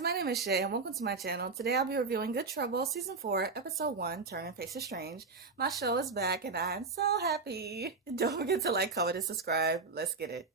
guys, my name is Shay and welcome to my channel. Today I'll be reviewing Good Trouble Season 4, Episode 1, Turning Faces Strange. My show is back and I'm so happy. Don't forget to like, comment, and subscribe. Let's get it.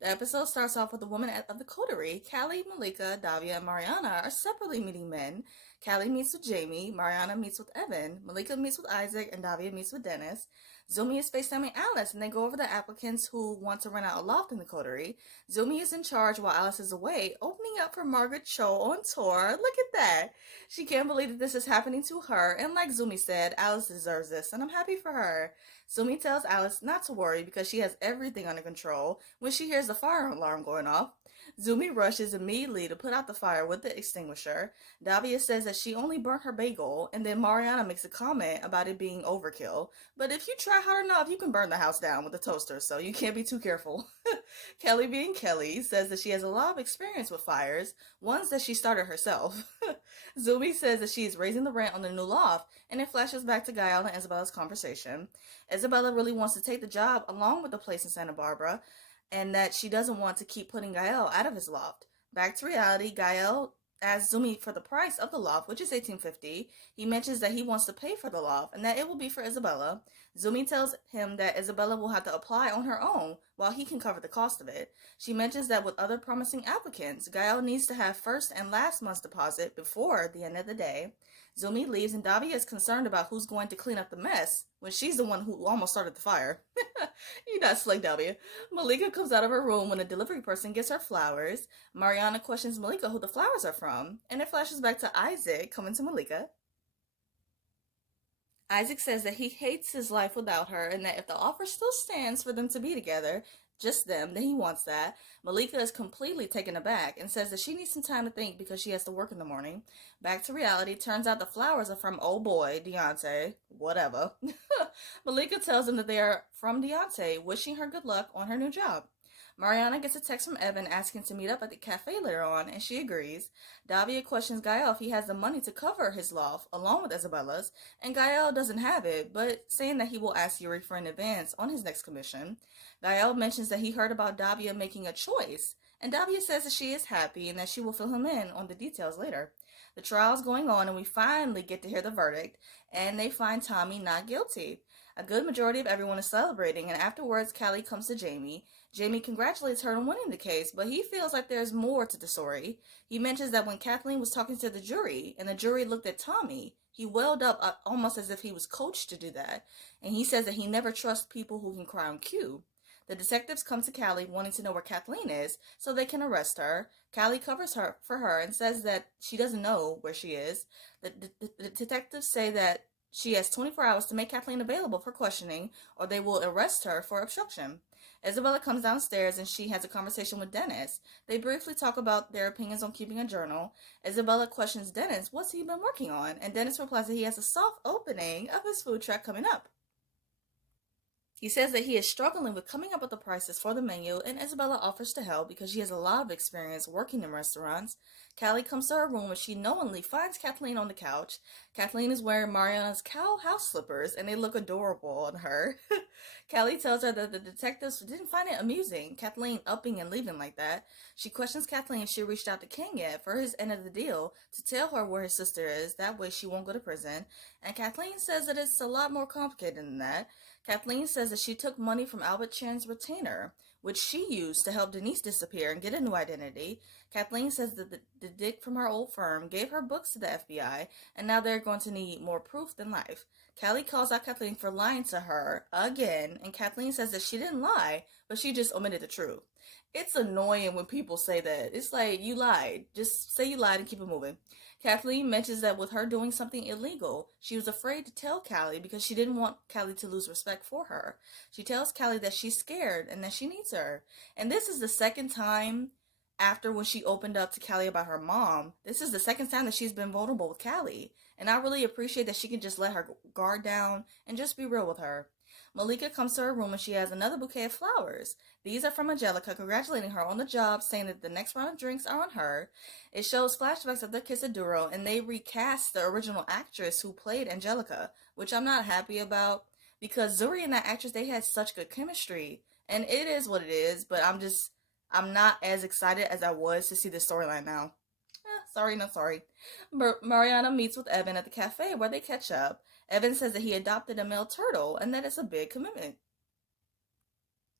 The episode starts off with the women of the coterie. Cali, Malika, Davia, and Mariana are separately meeting men. Cali meets with Jamie, Mariana meets with Evan, Malika meets with Isaac, and Davia meets with Dennis. Zumi is FaceTiming Alice, and they go over the applicants who want to rent out a loft in the coterie. Zumi is in charge while Alice is away, opening up for Margaret Cho on tour. Look at that. She can't believe that this is happening to her, and like Zumi said, Alice deserves this, and I'm happy for her. Zumi tells Alice not to worry because she has everything under control when she hears the fire alarm going off. Zumi rushes immediately to put out the fire with the extinguisher. Davia says that she only burnt her bagel, and then Mariana makes a comment about it being overkill. But if you try hard enough, you can burn the house down with a toaster, so you can't be too careful. Kelly, being Kelly, says that she has a lot of experience with fires, ones that she started herself. Zumi says that she is raising the rent on the new loft, and it flashes back to Gail and Isabella's conversation. Isabella really wants to take the job along with the place in Santa Barbara, and that she doesn't want to keep putting Gael out of his loft. Back to reality, Gael asks Zumi for the price of the loft, which is $18.50. He mentions that he wants to pay for the loft and that it will be for Isabella. Zumi tells him that Isabella will have to apply on her own while he can cover the cost of it. She mentions that with other promising applicants, Gael needs to have first and last month's deposit before the end of the day. Zumi leaves and Davia is concerned about who's going to clean up the mess when she's the one who almost started the fire. You're not slick, Davia. Malika comes out of her room when a delivery person gets her flowers. Mariana questions Malika who the flowers are from, and it flashes back to Isaac coming to Malika. Isaac says that he hates his life without her and that if the offer still stands for them to be together, just them, then he wants that. Malika is completely taken aback and says that she needs some time to think because she has to work in the morning. Back to reality, turns out the flowers are from old boy, Deontay, whatever. Malika tells him that they are from Deontay, wishing her good luck on her new job. Mariana gets a text from Evan asking to meet up at the cafe later on, and she agrees. Davia questions Gael if he has the money to cover his loft, along with Isabella's, and Gael doesn't have it, but saying that he will ask Yuri for an advance on his next commission. Gael mentions that he heard about Davia making a choice, and Davia says that she is happy and that she will fill him in on the details later. The trial's going on, and we finally get to hear the verdict, and they find Tommy not guilty. A good majority of everyone is celebrating, and afterwards, Cali comes to Jamie. Jamie congratulates her on winning the case, but he feels like there's more to the story. He mentions that when Kathleen was talking to the jury, and the jury looked at Tommy, he welled up almost as if he was coached to do that, and he says that he never trusts people who can cry on cue. The detectives come to Cali wanting to know where Kathleen is so they can arrest her. Cali covers her for her and says that she doesn't know where she is. The detectives say that she has 24 hours to make Kathleen available for questioning or they will arrest her for obstruction. Isabella comes downstairs and she has a conversation with Dennis. They briefly talk about their opinions on keeping a journal. Isabella questions Dennis what's he been working on, and Dennis replies that he has a soft opening of his food truck coming up. He says that he is struggling with coming up with the prices for the menu, and Isabella offers to help because she has a lot of experience working in restaurants. Cali comes to her room and she knowingly finds Kathleen on the couch. Kathleen is wearing Mariana's cow house slippers and they look adorable on her. Cali tells her that the detectives didn't find it amusing, Kathleen upping and leaving like that. She questions Kathleen if she reached out to King yet for his end of the deal to tell her where his sister is, that way she won't go to prison. And Kathleen says that it's a lot more complicated than that. Kathleen says that she took money from Albert Chan's retainer, which she used to help Denise disappear and get a new identity. Kathleen says that the dick from her old firm gave her books to the FBI, and now they're going to need more proof than life. Cali calls out Kathleen for lying to her again, and Kathleen says that she didn't lie, but she just omitted the truth. It's annoying when people say that. It's like, you lied. Just say you lied and keep it moving. Kathleen mentions that with her doing something illegal, she was afraid to tell Cali because she didn't want Cali to lose respect for her. She tells Cali that she's scared and that she needs her. And this is the second time after when she opened up to Cali about her mom. This is the second time that she's been vulnerable with Cali. And I really appreciate that she can just let her guard down and just be real with her. Malika comes to her room and she has another bouquet of flowers. These are from Angelica, congratulating her on the job, saying that the next round of drinks are on her. It shows flashbacks of their Quesaduro, and they recast the original actress who played Angelica, which I'm not happy about, because Zuri and that actress, they had such good chemistry. And it is what it is, but I'm not as excited as I was to see the storyline now. Sorry, not sorry. Mariana meets with Evan at the cafe where they catch up. Evan says that he adopted a male turtle and that it's a big commitment.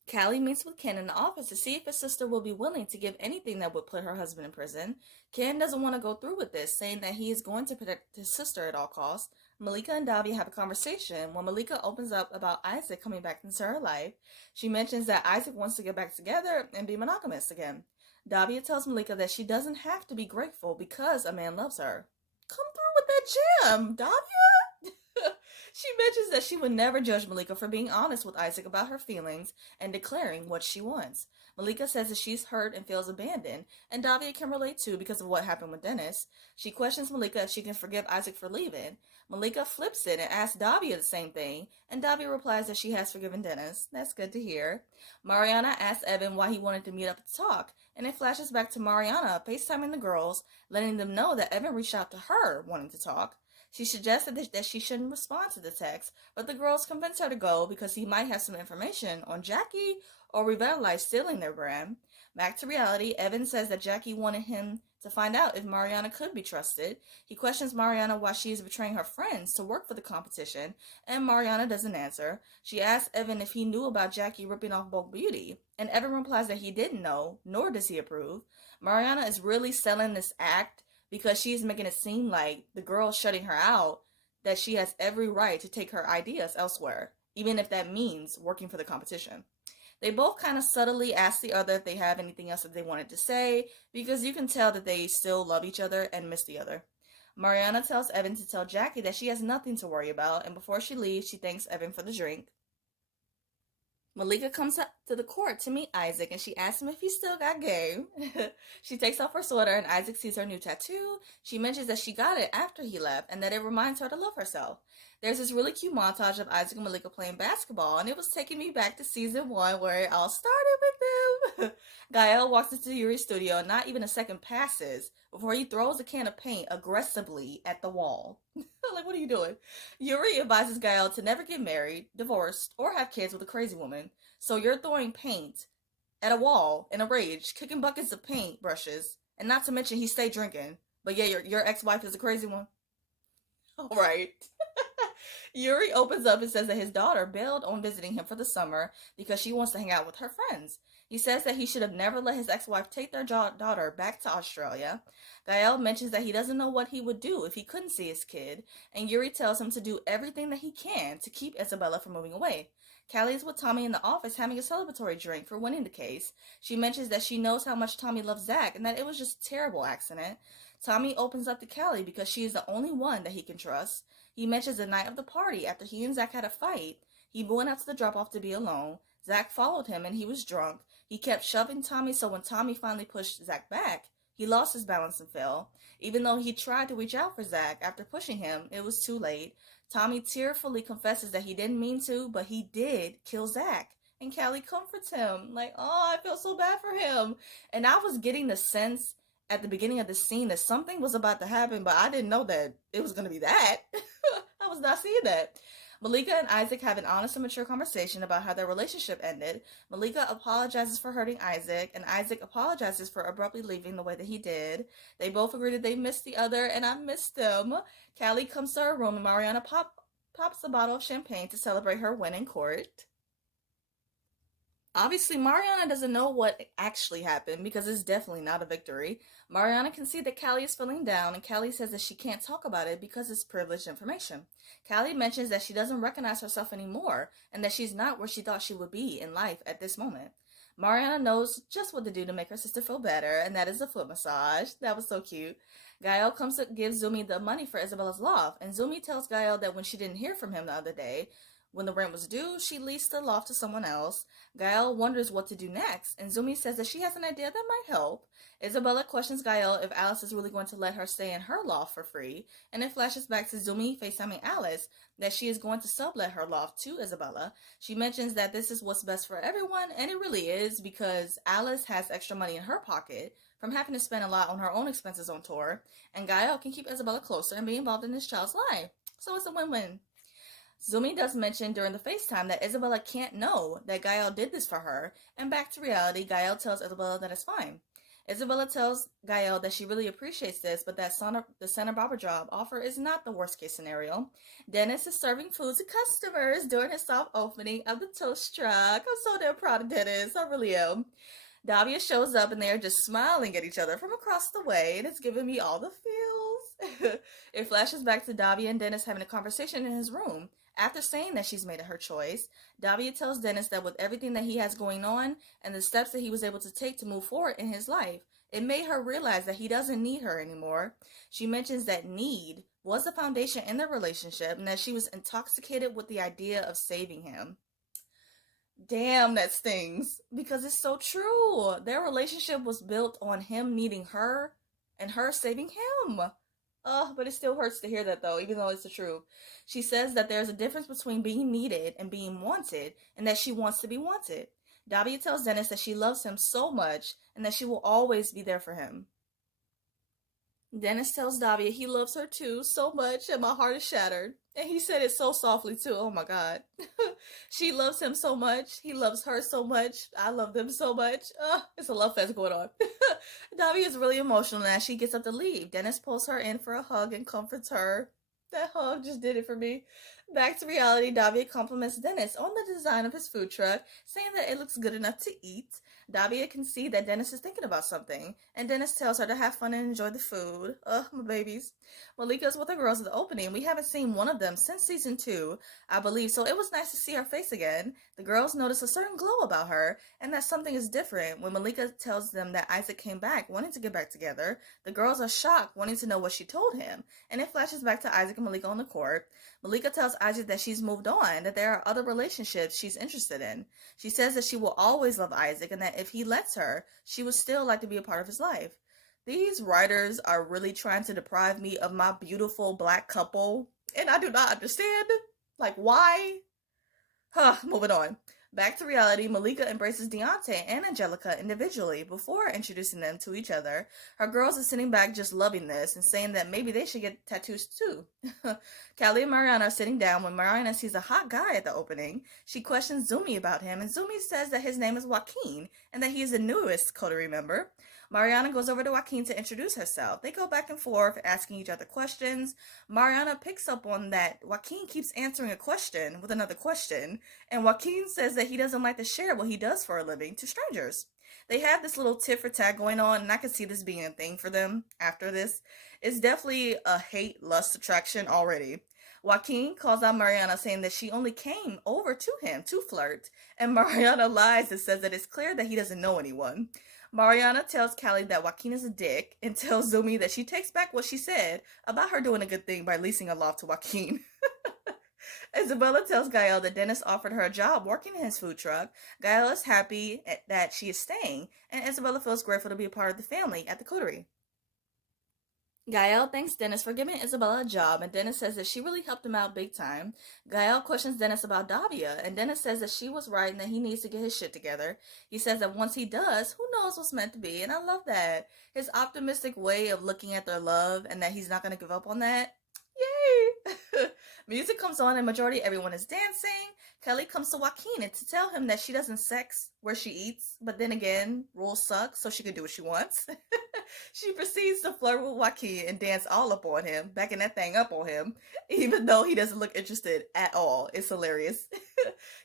Cali meets with Ken in the office to see if his sister will be willing to give anything that would put her husband in prison. Ken doesn't want to go through with this, saying that he is going to protect his sister at all costs. Malika and Davia have a conversation when Malika opens up about Isaac coming back into her life. She mentions that Isaac wants to get back together and be monogamous again. Davia tells Malika that she doesn't have to be grateful because a man loves her. Come through with that gem, Davia! She mentions that she would never judge Malika for being honest with Isaac about her feelings and declaring what she wants. Malika says that she's hurt and feels abandoned, and Davia can relate too because of what happened with Dennis. She questions Malika if she can forgive Isaac for leaving. Malika flips it and asks Davia the same thing, and Davia replies that she has forgiven Dennis. That's good to hear. Mariana asks Evan why he wanted to meet up to talk, and it flashes back to Mariana FaceTiming the girls, letting them know that Evan reached out to her wanting to talk. She suggested that she shouldn't respond to the text, but the girls convince her to go because he might have some information on Jackie or Revitalize stealing their brand. Back to reality, Evan says that Jackie wanted him to find out if Mariana could be trusted. He questions Mariana why she is betraying her friends to work for the competition, and Mariana doesn't answer. She asks Evan if he knew about Jackie ripping off Bulk Beauty, and Evan replies that he didn't know, nor does he approve. Mariana is really selling this act because she's making it seem like the girl is shutting her out, that she has every right to take her ideas elsewhere, even if that means working for the competition. They both kind of subtly ask the other if they have anything else that they wanted to say, because you can tell that they still love each other and miss the other. Mariana tells Evan to tell Jackie that she has nothing to worry about, and before she leaves, she thanks Evan for the drink. Malika comes up to the court to meet Isaac, and she asks him if he still got game. She takes off her sweater, and Isaac sees her new tattoo. She mentions that she got it after he left, and that it reminds her to love herself. There's this really cute montage of Isaac and Malika playing basketball, and it was taking me back to season 1 where it all started with them. Gael walks into Yuri's studio, and not even a second passes before he throws a can of paint aggressively at the wall. Like, what are you doing? Yuri advises Gael to never get married, divorced, or have kids with a crazy woman. So you're throwing paint at a wall in a rage, kicking buckets of paint brushes, and not to mention he stayed drinking. But yeah, your ex-wife is a crazy one. All right. Yuri opens up and says that his daughter bailed on visiting him for the summer because she wants to hang out with her friends. He says that he should have never let his ex-wife take their daughter back to Australia. Gael mentions that he doesn't know what he would do if he couldn't see his kid, and Yuri tells him to do everything that he can to keep Isabella from moving away. Cali is with Tommy in the office having a celebratory drink for winning the case. She mentions that she knows how much Tommy loves Zach and that it was just a terrible accident. Tommy opens up to Cali because she is the only one that he can trust. He mentions the night of the party after he and Zach had a fight. He went out to the drop-off to be alone. Zach followed him and he was drunk. He kept shoving Tommy, so when Tommy finally pushed Zach back, he lost his balance and fell. Even though he tried to reach out for Zach after pushing him, it was too late. Tommy tearfully confesses that he didn't mean to, but he did kill Zach. And Cali comforts him, like, oh, I feel so bad for him. And I was getting the sense at the beginning of the scene that something was about to happen, but I didn't know that it was going to be that. I was not seeing that. Malika and Isaac have an honest and mature conversation about how their relationship ended. Malika apologizes for hurting Isaac, and Isaac apologizes for abruptly leaving the way that he did. They both agree that they missed the other, and I missed them. Cali comes to her room, and Mariana pops a bottle of champagne to celebrate her win in court. Obviously, Mariana doesn't know what actually happened because it's definitely not a victory. Mariana can see that Cali is feeling down, and Cali says that she can't talk about it because it's privileged information. Cali mentions that she doesn't recognize herself anymore and that she's not where she thought she would be in life at this moment. Mariana knows just what to do to make her sister feel better, and that is a foot massage. That was so cute. Gael comes to give Zumi the money for Isabella's loft, and Zumi tells Gael that when she didn't hear from him the other day, when the rent was due, she leased the loft to someone else. Gael wonders what to do next, and Zumi says that she has an idea that might help. Isabella questions Gael if Alice is really going to let her stay in her loft for free, and it flashes back to Zumi FaceTiming Alice that she is going to sublet her loft to Isabella. She mentions that this is what's best for everyone, and it really is because Alice has extra money in her pocket from having to spend a lot on her own expenses on tour, and Gael can keep Isabella closer and be involved in this child's life. So it's a win-win. Zumi does mention during the FaceTime that Isabella can't know that Gael did this for her, and back to reality, Gael tells Isabella that it's fine. Isabella tells Gael that she really appreciates this, but that the Santa Barbara job offer is not the worst case scenario. Dennis is serving food to customers during his soft opening of the toast truck. I'm so damn proud of Dennis. I really am. Davia shows up and they are just smiling at each other from across the way, and it's giving me all the feels. It flashes back to Davia and Dennis having a conversation in his room. After saying that she's made her choice, Davia tells Dennis that with everything that he has going on and the steps that he was able to take to move forward in his life, it made her realize that he doesn't need her anymore. She mentions that need was the foundation in their relationship and that she was intoxicated with the idea of saving him. Damn, that stings because it's so true. Their relationship was built on him needing her and her saving him. But it still hurts to hear that though, even though it's the truth. She says that there's a difference between being needed and being wanted, and that she wants to be wanted. Davia tells Dennis that she loves him so much and that she will always be there for him. Dennis tells Davia he loves her too so much and my heart is shattered. And he said it so softly too. Oh my God. She loves him so much. He loves her so much. I love them so much. It's a love fest going on. Davia is really emotional as she gets up to leave. Dennis pulls her in for a hug and comforts her. That hug just did it for me. Back to reality, Davia compliments Dennis on the design of his food truck, saying that it looks good enough to eat. Davia can see that Dennis is thinking about something, and Dennis tells her to have fun and enjoy the food. Ugh, my babies. Malika's with the girls at the opening. We haven't seen one of them since season 2, I believe, so it was nice to see her face again. The girls notice a certain glow about her, and that something is different. When Malika tells them that Isaac came back, wanting to get back together, the girls are shocked, wanting to know what she told him, and it flashes back to Isaac and Malika on the court. Malika tells Isaac that she's moved on, that there are other relationships she's interested in. She says that she will always love Isaac, and that if he lets her, she would still like to be a part of his life. These writers are really trying to deprive me of my beautiful black couple, and I do not understand. Like, why? Moving on. Back to reality, Malika embraces Deontay and Angelica individually before introducing them to each other. Her girls are sitting back just loving this and saying that maybe they should get tattoos too. Cali and Mariana are sitting down when Mariana sees a hot guy at the opening. She questions Zumi about him, and Zumi says that his name is JOAQUIN and that he is the newest COTERIE member. Mariana goes over to JOAQUIN to introduce herself. They go back and forth, asking each other questions. Mariana picks up on that JOAQUIN keeps answering a question with another question, and JOAQUIN says that he doesn't like to share what he does for a living to strangers. They have this little tit for tat going on, and I can see this being a thing for them after this. It's definitely a hate-lust attraction already. JOAQUIN calls out Mariana, saying that she only came over to him to flirt, and Mariana lies and says that it's clear that he doesn't know anyone. Mariana tells Cali that JOAQUIN is a dick and tells Zumi that she takes back what she said about her doing a good thing by leasing a loft to JOAQUIN. Isabella tells Gail that Dennis offered her a job working in his food truck. Gail is happy that she is staying, and Isabella feels grateful to be a part of the family at the coterie. Gael thanks Dennis for giving Isabella a job, and Dennis says that she really helped him out big time. Gael questions Dennis about Davia, and Dennis says that she was right and that he needs to get his shit together. He says that once he does, who knows what's meant to be, and I love that. His optimistic way of looking at their love and that he's not going to give up on that. Yay! Music comes on and majority everyone is dancing. Kelly comes to JOAQUIN to tell him that she doesn't sex where she eats, but then again, rules suck, so she can do what she wants. She proceeds to flirt with JOAQUIN and dance all up on him, backing that thing up on him, even though he doesn't look interested at all. It's hilarious.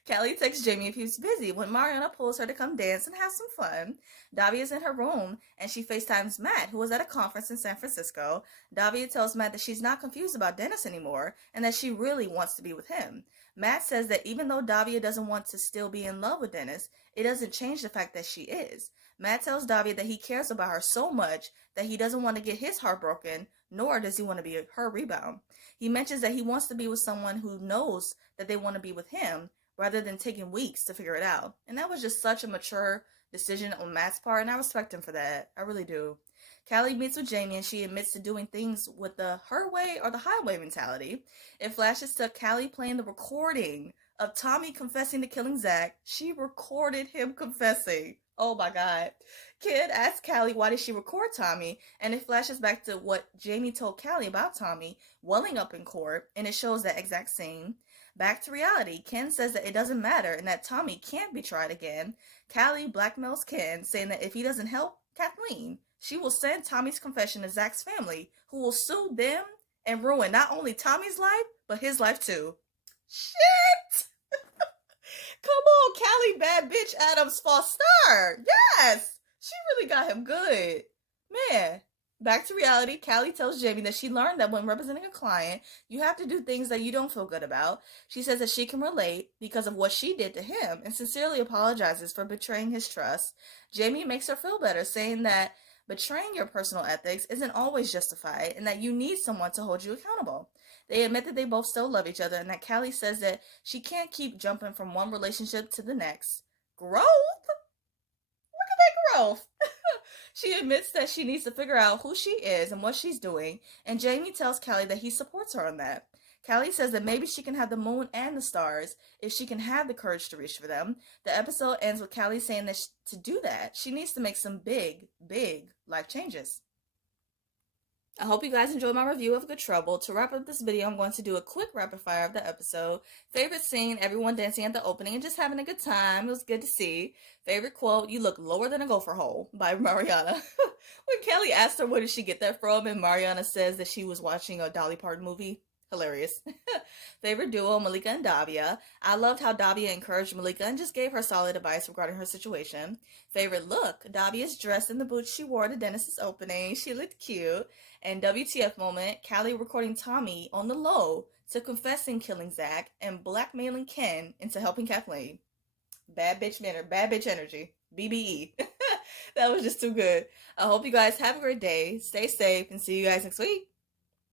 Cali texts Jamie if he's busy when Mariana pulls her to come dance and have some fun. Davia is in her room, and she FaceTimes Matt, who was at a conference in San Francisco. Davia tells Matt that she's not confused about Dennis anymore, and that she really wants to be with him. Matt says that even though Davia doesn't want to still be in love with Dennis, it doesn't change the fact that she is. Matt tells Davia that he cares about her so much that he doesn't want to get his heart broken, nor does he want to be her rebound. He mentions that he wants to be with someone who knows that they want to be with him, rather than taking weeks to figure it out. And that was just such a mature decision on Matt's part, and I respect him for that. I really do. Cali meets with Jamie, and she admits to doing things with the her way or the highway mentality. It flashes to Cali playing the recording of Tommy confessing to killing Zach. She recorded him confessing. Oh my God. Kid asks Cali why did she record Tommy, and it flashes back to what Jamie told Cali about Tommy welling up in court, and it shows that exact scene. Back to reality, Ken says that it doesn't matter and that Tommy can't be tried again. Cali blackmails Ken, saying that if he doesn't help Kathleen, she will send Tommy's confession to Zach's family, who will sue them and ruin not only Tommy's life, but his life too. Shit! Come on, Cali bad bitch Adams false star. Yes! She really got him good. Man. Back to reality, Cali tells Jamie that she learned that when representing a client, you have to do things that you don't feel good about. She says that she can relate because of what she did to him and sincerely apologizes for betraying his trust. Jamie makes her feel better, saying that betraying your personal ethics isn't always justified and that you need someone to hold you accountable. They admit that they both still love each other and that Cali says that she can't keep jumping from one relationship to the next. Growth? Look at that growth. She admits that she needs to figure out who she is and what she's doing, and Jamie tells Cali that he supports her on that. Cali says that maybe she can have the moon and the stars if she can have the courage to reach for them. The episode ends with Cali saying that to do that, she needs to make some big, big life changes. I hope you guys enjoyed my review of Good Trouble. To wrap up this video, I'm going to do a quick rapid fire of the episode. Favorite scene, everyone dancing at the opening and just having a good time. It was good to see. Favorite quote, "You look lower than a gopher hole," by Mariana. When Kelly asked her where did she get that from, and Mariana says that she was watching a Dolly Parton movie. Hilarious. Favorite duo, Malika and Davia. I loved how Davia encouraged Malika and just gave her solid advice regarding her situation. Favorite look, Davia's dressed in the boots she wore to Dennis's opening. She looked cute. And WTF moment, Cali recording Tommy on the low to confessing killing Zach and blackmailing Ken into helping Kathleen. Bad bitch manner, bad bitch energy. BBE. That was just too good. I hope you guys have a great day. Stay safe and see you guys next week.